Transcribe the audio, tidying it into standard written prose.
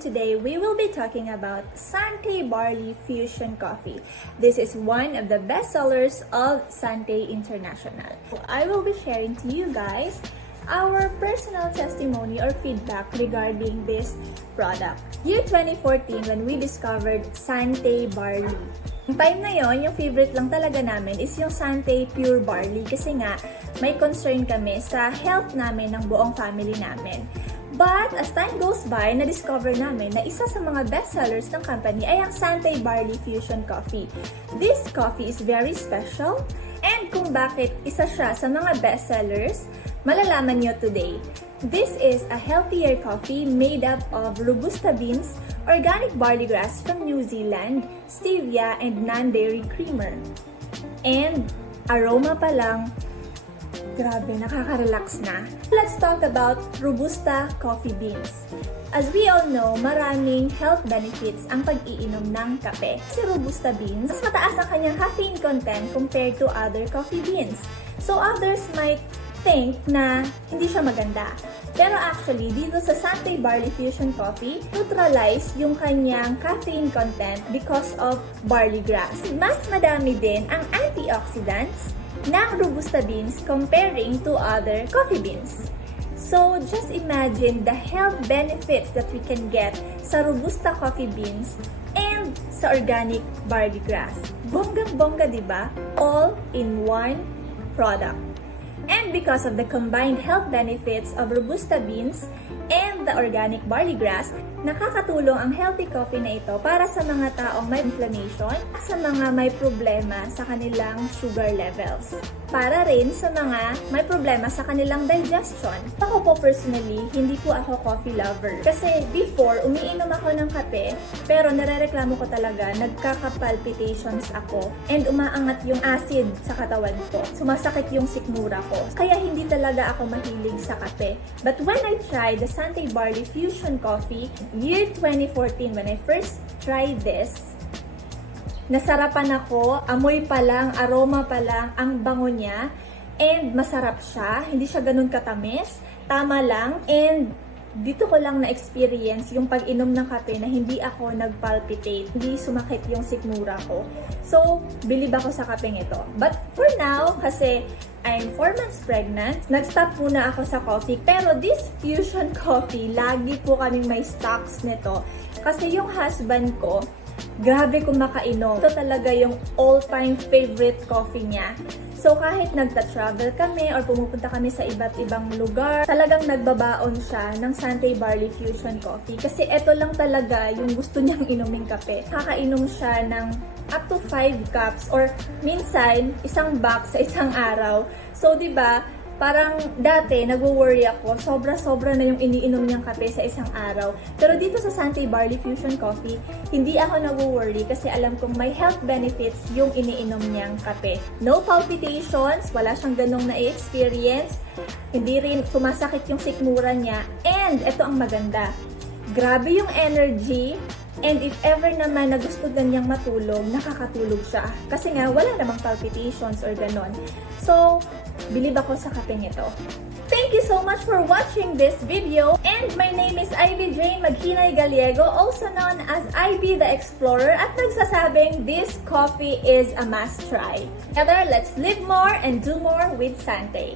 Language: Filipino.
today we will be talking about Sante Barley Fusion Coffee. This is one of the best sellers of Sante International. I will be sharing to you guys our personal testimony or feedback regarding this product. Year 2014 when we discovered Sante Barley. Yung time na yon, yung favorite lang talaga namin is yung Sante Pure Barley kasi nga may concern kami sa health namin ng buong family namin. But as time goes by, na-discover namin na isa sa mga best sellers ng company ay ang Sante Barley Fusion Coffee. This coffee is very special and kung bakit isa siya sa mga best sellers, malalaman nyo today. This is a healthier coffee made up of Robusta beans, organic barley grass from New Zealand, stevia, and non-dairy creamer. And aroma pa lang, grabe, nakaka-relax na. Let's talk about Robusta coffee beans. As we all know, maraming health benefits ang pag-iinom ng kape. Sa Robusta beans, mas mataas ang kanyang caffeine content compared to other coffee beans. So others might think na hindi siya maganda. Pero actually, dito sa Sante Barley Fusion Coffee, neutralize yung kanyang caffeine content because of barley grass. Mas madami din ang antioxidants ng Robusta beans comparing to other coffee beans. So, just imagine the health benefits that we can get sa Robusta coffee beans and sa organic barley grass. Bonggang-bongga, diba? All in one product. And because of the combined health benefits of Robusta beans and the organic barley grass, nakakatulong ang healthy coffee na ito para sa mga taong may inflammation at sa mga may problema sa kanilang sugar levels. Para rin sa mga may problema sa kanilang digestion. Ako po personally, hindi po ako coffee lover. Kasi before, umiinom ako ng kape, pero narereklamo ko talaga, nagkaka-palpitations ako and umaangat yung acid sa katawan ko. Sumasakit yung sikmura ko. Kaya hindi talaga ako mahilig sa kape. But when I tried the Sante Barley Fusion Coffee, year 2014, when I first tried this, nasarapan ako, amoy pa lang, aroma pa lang, ang bango niya, and masarap siya, hindi siya ganun katamis, tama lang, and dito ko lang na-experience yung pag-inom ng kape na hindi ako nag-palpitate, hindi sumakit yung sikmura ko. So, bilib ako sa kapeng ito. But for now, kasi I'm 4 months pregnant, nag-stop muna ako sa coffee. Pero this fusion coffee, lagi po kaming may stocks nito. Kasi yung husband ko, grabe kumakainom. Ito talaga yung all-time favorite coffee niya. So kahit nagta-travel kami or pumupunta kami sa iba't ibang lugar, talagang nagbabaon siya ng Sante Barley Fusion Coffee. Kasi ito lang talaga yung gusto niyang inuming kape. Kakainom siya ng up to 5 cups or minsan isang box sa isang araw. So 'di ba? Parang dati, nagwo-worry ako, sobra-sobra na yung iniinom niyang kape sa isang araw. Pero dito sa Sante Barley Fusion Coffee, hindi ako nagwo-worry kasi alam kong may health benefits yung iniinom niyang kape. No palpitations, wala siyang ganong na-experience, hindi rin sumasakit yung sikmura niya, and ito ang maganda. Grabe yung energy, and if ever naman na gusto ganyang matulog, nakakatulog siya. Kasi nga, wala namang palpitations or ganon. So, bilib ako sa kapeng ito. Thank you so much for watching this video. And my name is Ivy Jane Maghinay Gallego, also known as Ivy the Explorer, at nagsasabing this coffee is a must try. Together, let's live more and do more with Sante.